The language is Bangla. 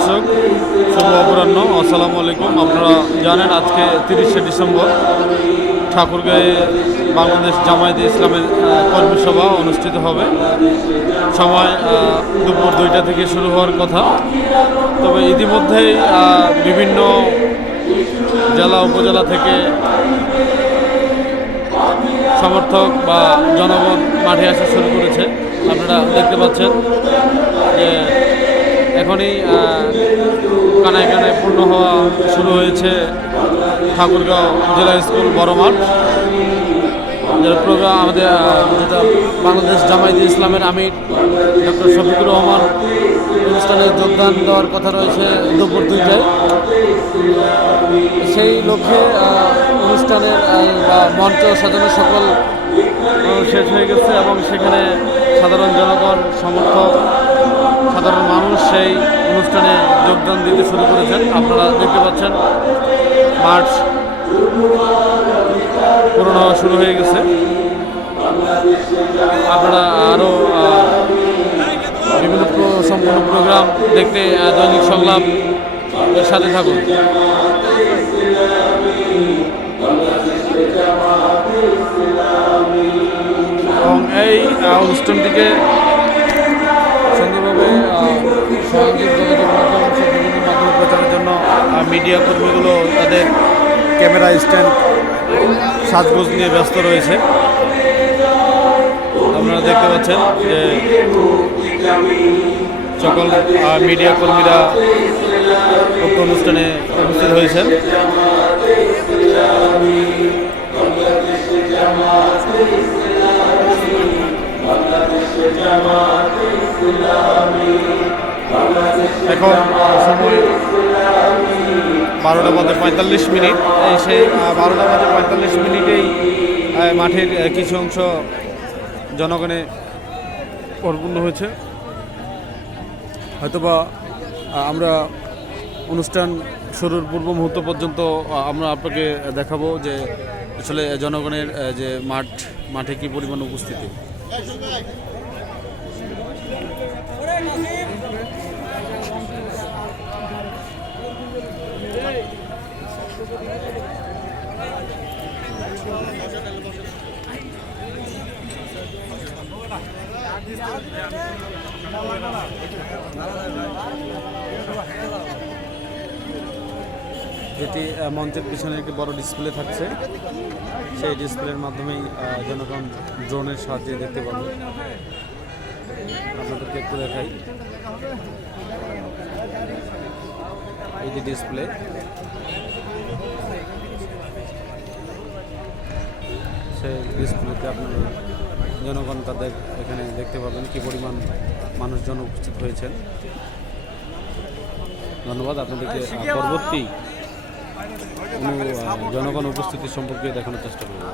দর্শক, শুভ অপরাহ্ন। আসসালামু আলাইকুম। আপনারা জানেন আজকে তিরিশে ডিসেম্বর। ঠাকুরগাঁয়ে বাংলাদেশ জামায়াতে ইসলামের কর্মী সভা অনুষ্ঠিত হবে। সময় দুপুর দুইটা থেকে শুরু হওয়ার কথা। তবে ইতিমধ্যেই বিভিন্ন জেলা, উপজেলা থেকে সমর্থক বা জনগণ মাঠে আসা শুরু করেছে। আপনারা দেখতে পাচ্ছেন যে এখনই কানায় কানায় পূর্ণ হওয়া শুরু হয়েছে ঠাকুরগাঁও জেলা স্কুল বড় মাঠ যেটা প্রোগ্রাম আমাদের যেটা বাংলাদেশ জামায়াতে ইসলামের আমির ডক্টর শফিকুর রহমান অনুষ্ঠানে যোগদান দেওয়ার কথা রয়েছে দুপুর দুইটায়। সেই লক্ষ্যে অনুষ্ঠানের মঞ্চ সাজানো সকল শেষ হয়ে গেছে এবং সেখানে সাধারণ জনগণ, সমর্থক সেই অনুষ্ঠানে যোগদান দিতে শুরু করেছেন। আপনারা দেখতে পাচ্ছেন, মার্চ পূরণ হওয়া শুরু হয়ে গেছে। আপনারা আরও বিভিন্ন সম্পূর্ণ প্রোগ্রাম দেখতে দৈনিক সংলাপ এর সাথে থাকুন। এবং এই অনুষ্ঠানটিকে মিডিয়া কর্মীগুলো তাদের ক্যামেরা স্ট্যান্ড সাজগোজ নিয়ে ব্যস্ত রয়েছে। আপনারা দেখতে পাচ্ছেন যে সকল মিডিয়া কর্মীরা উক্ত অনুষ্ঠানে উপস্থিত হয়েছেন। এখন সময় বারোটা বাজে পঁয়তাল্লিশ মিনিট। এই সেই বারোটা বাজে পঁয়তাল্লিশ মিনিটেই মাঠের কিছু অংশ জনগণে পরিপূর্ণ হয়েছে। হয়তোবা আমরা অনুষ্ঠান শুরুর পূর্ব মুহূর্ত পর্যন্ত আমরা আপনাকে দেখাবো যে আসলে জনগণের যে মাঠ, মাঠে কী পরিমাণ উপস্থিতি। আহ, মঞ্চের পিছনে একটি বড় ডিসপ্লে থাকছে। সেই ডিসপ্লের মাধ্যমেই জনগণ ড্রোনের সাহায্যে দেখতে পাবে। আপনাদেরকে একটু দেখাই। যে ডিসপ্লে সেই ডিসপ্লেতে আপনারা জনগণ তাদের এখানে দেখতে পাবেন কি পরিমাণ মানুষজন উপস্থিত হয়েছেন। ধন্যবাদ আপনাদেরকে পরবর্তী জনগণ উপস্থিতি সম্পর্কে দেখানোর চেষ্টা করব।